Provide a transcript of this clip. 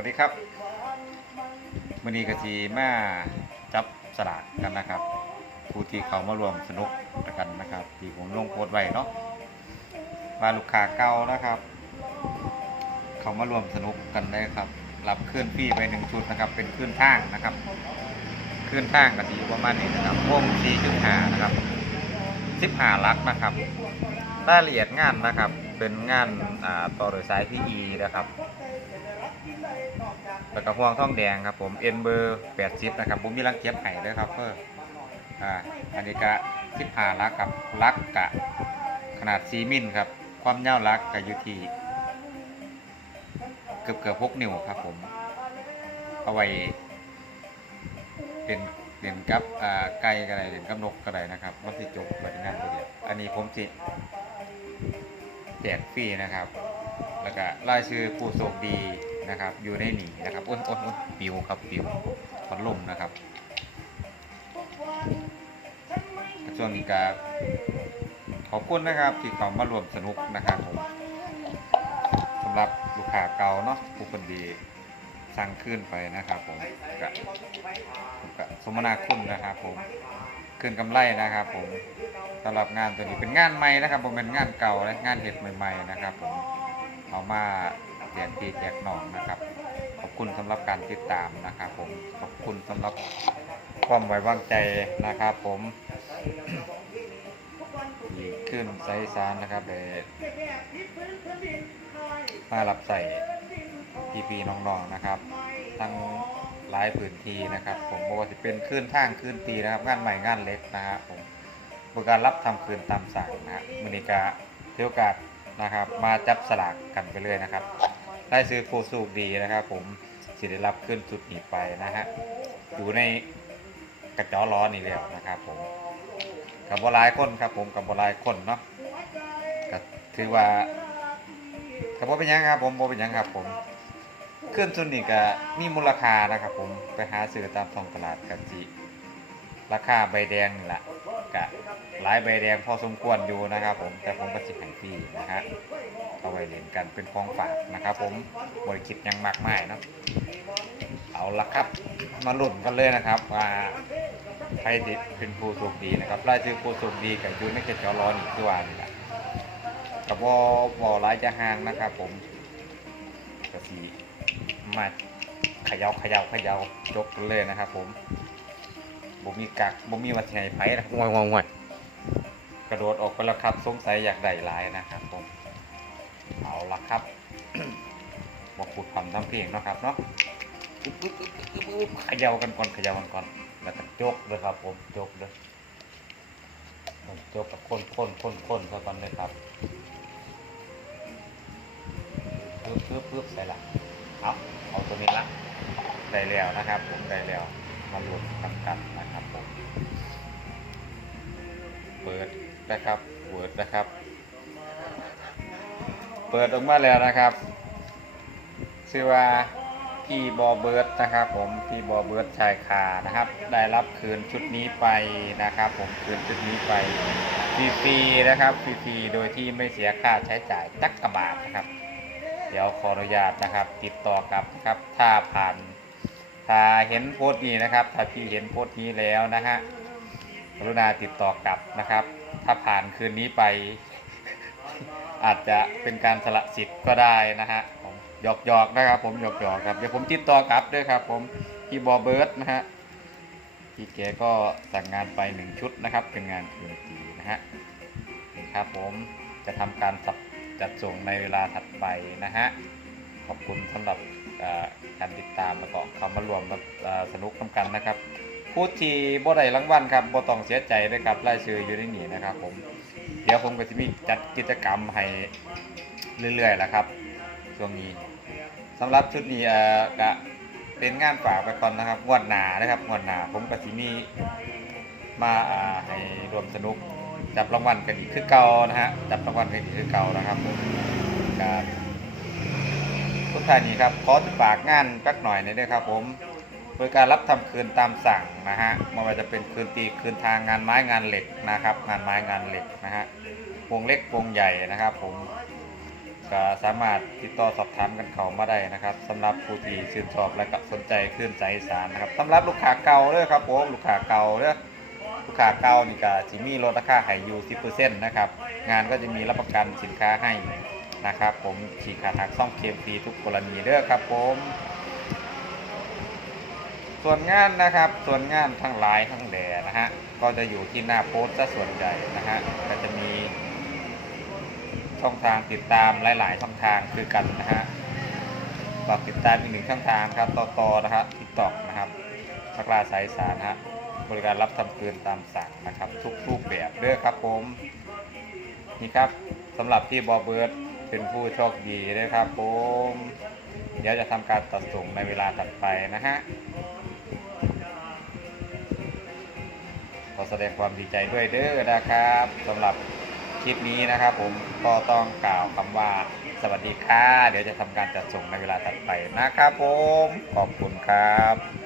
วัสดีครับมื่อนี้กจีมาจับสลากกันนะครับ ผู้ที่เขามารวมสนุกกันนะครับ ที่ผมลงโพสไว้เนาะว่าลูกค้าเก่านะครับ เขามารวมสนุกกันได้ครับ รับเคลื่อนพี่ไปหนึ่งชุดนะครับ เป็นเคลื่อนทางนะครับเคลื่อนทางกะทีประมาณนี้นะครับวงสี่จุดห้านะครับสิบห้าลักนะครับรายละเอียดงานนะครับ เป็นงานต่อโดยสายพีอีนะครับ แล้วก็ห่วงท่องแดงครับผมเอ็นเบอร์แปดสิบนะครับผมมีรังเก็บไห้ด้วยครับเพื่ออ่าอันนี้กะสิบหาลักครับลักกะขนาดซีมิลครับ ความยาวลักกะอยู่ที่เกือบเกือบหกนิ้วครับผมเอาไว้เป็นเล่นกับอ่าไก่ก็ได้เล่นกับนกก็ได้นะครับมันสิจบไปงานตัวเดียวอันนี้ผมสิแจกฟรีนะครับ แล้วก็รายชื่อผู้โชคดี นะครับ อยู่ในหนีนะครับอ้นอ้นอ้นปิวครับปิวพัดลมนะครับช่วงนี้ก็ขอบคุณนะครับที่เขามารวมสนุกนะครับผมสำหรับลูกค้าเก่าเนาะผู้คนดีสั่งขึ้นไปนะครับผมก็ผมก็สมนาคุณนะครับผมขึ้นกำไรนะครับ ผมสำหรับงานตัวนี้เป็นงานใหม่นะครับผมเป็นงานเก่าและงานเห็ดใหม่ ๆ นะครับ ผมเอามา แจกพี่แจกน้องนะครับ ขอบคุณสำหรับการติดตามนะครับผมขอบคุณสำหรับความไว้วางใจนะครับ ผมอีขึ้นไซซานนะครับเดมารับใส่พีพีน้องๆนะครับทั้งหลายพื้นที่นะครับ ผมบอกว่าจะเป็นขึ้นทางขึ้นตีนะครับ งานใหม่งานเล็กนะครับผมบริการรับทำคืนตามสั่งนะฮะมือนิกาเที่ยวกาสนะครับ มาจับสลากกันไปเลยนะครับ ได้ซื้อโคสูกดีนะครับ ผมสิได้รับขึ้นจุดนี้ไปนะฮะอยู่ในกระจอล้อนี่แล้วนะครับ ผมกับบลายคนครับ ผมกับบลายคนเนาะก็ถือว่ากับว่าเป็นยังครับ ผมบ่เป็นยังครับ ผมขึ้นจุดนี้ก็มีมูลค่านะครับ ผมไปหาซื้อตามท้องตลาดกันจีราคาใบแดงนี่แหละ กะหลายใบแดงพอสมควรอยู่นะครับ ผมแต่ผมก็สิให้ฟรีนะฮะเอาไว้เล่นกันเป็นของฝากนะครับ ผมบริคิดยังมากมายนะเอาละครับ มาหลุ้นกันเลยนะครับว่าใครจะเป็นผู้โชคดีนะครับรายชื่อผู้โชคดีกับยูในเขตจอร้อนี่คือว่านี่แหละกับวอบอหลายจะห่างนะครับ ผมกะสีมาเขย่าเขย่าเขย่าจบกันเลยนะครับ ผม บ่มีกักบ่มีวัดไงไผนะครับงวยงวยงวยกระโดดออกไปแล้วครับสงสัยอยากได้หลายนะครับผมเอาละครับบอกพูดความทำเพลงเนาะครับเนาะอึ๊บอึ๊บอึ๊บอึ๊บอึ๊บอึ๊บเขย่ากันก่อนเขย่ากันก่อนแล้วก็จกเลยครับ ผมจกเลยจกกับคนคนคนคนซะก่อนเลยครับปึ๊บปึ๊บปึ๊บใส่ละเอาเอาตัวนี้ละได้แล้วนะครับ ผมได้แล้ว มารวมกันกันนะครับผมเปิดนะครับเวิร์ดนะครับ เปิดออกมาแล้วนะครับชื่อว่าพี่บอเบิร์ดนะครับ ผมพี่บอเบิร์ดชายคานะครับ ได้รับคืนชุดนี้ไปนะครับ ผมคืนชุดนี้ไปฟรีๆนะครับฟรีๆโดยที่ไม่เสียค่าใช้จ่ายจักกระบาทนะครับ เดี๋ยวขออนุญาตนะครับ ติดต่อกับนะครับ ถ้าผ่าน ถ้าเห็นโพสต์นี้นะครับ ถ้าพี่เห็นโพสต์นี้แล้วนะฮะกรุณาติดต่อกลับนะครับ ถ้าผ่านคืนนี้ไป อาจจะเป็นการสละสิทธิ์ก็ได้นะฮะผมหยอกหยอกนะครับ ผมหยอกหยอกครับเดี๋ยวผมติดต่อกลับด้วยครับ ผมพี่บอเบิร์ดนะฮะพี่แกก็สั่งงานไปหนึ่งชุดนะครับ เป็นงานคืนตีนะฮะนี่ครับผมจะทำการจัดส่งในเวลาถัดไปนะฮะขอบคุณสำหรับ การติดตามแล้วก็เข้ามารวมเอ่อสนุกทำกันนะครับผู้ที่บ่ได้รางวัลครับบ่ต้องเสียใจด้วยครับรายชื่ออยู่ในนี้นะครับ ผม เดี๋ยวผมก็จะมีจัดกิจกรรมให้เรื่อยๆแหละครับช่วงนี้สำหรับชุดนี้เอ่อก็เป็นงานฝากไปก่อนนะครับงวดหนานะครับงวดหนาผมก็สิมีมาอ่าให้รวมสนุก จับรางวัลกันอีกคือเก่านะฮะจับรางวัลกันอีกคือเก่านะครับผมก็ทุก ท่านนี้ครับขอฝากงานสักหน่อยหนอยด้วยครับผมโดยการรับทำคืนตามสั่งนะฮะไม่ว่าจะเป็นคืนตีคืนทางงานไม้งานเหล็กนะครับ งานไม้งานเหล็กนะฮะวงเล็กวงใหญ่นะครับ ผมก็สามารถติดต่อสอบถามกันเข้ามาได้นะครับสำหรับผู้ที่ชื่นชอบและก็สนใจคลื่นสายสานนะครับสำหรับลูกค้าเก่าเด้อครับผมลูกค้าเก่าเด้อลูกค้าเก่านี่ก็สิมีลดราคาให้อยู่10%นะครับงานก็จะมีรับประกันสินค้าให้ นะครับ ผมฉีกขาดหักซ่อมเคมฟรีทุกกรณีเด้อครับ ผม ส่วนงานนะครับ ส่วนงานทั้งหลายทั้งแหล่นะฮะก็จะอยู่ที่หน้าโพสต์ซะส่วนใหญ่นะฮะก็จะมี ช่องทางติดตามหลาย ๆ ช่องทางคือกันนะฮะฝากติดตามอีกหนึ่งช่องทางครับต่อต่อนะฮะทิกตอกนะครับพักลาสายสารฮะบริการรับทำคืนตามสั่งนะครับ ทุกรูปแบบเด้อครับผม นี่ครับสำหรับที่บอเบิร์ด เป็นผู้โชคดีด้วยครับผมเดี๋ยวจะทำการตัดส่งในเวลาถัดไปนะฮะขอแสดงความดีใจด้วยเด้อนะครับสำหรับคลิปนี้นะครับ ผมก็ต้องกล่าวคำว่าสวัสดีค่ะ เดี๋ยวจะทำการจัดส่งในเวลาถัดไปนะครับผม ขอบคุณครับ